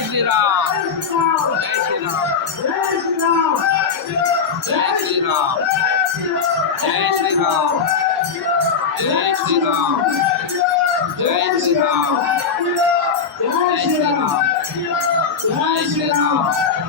Bless it all. Bless it all. Bless it all. Bless it all. Bless it all. Bless it all. Bless it all. Bless it all. Bless it all. Bless it all.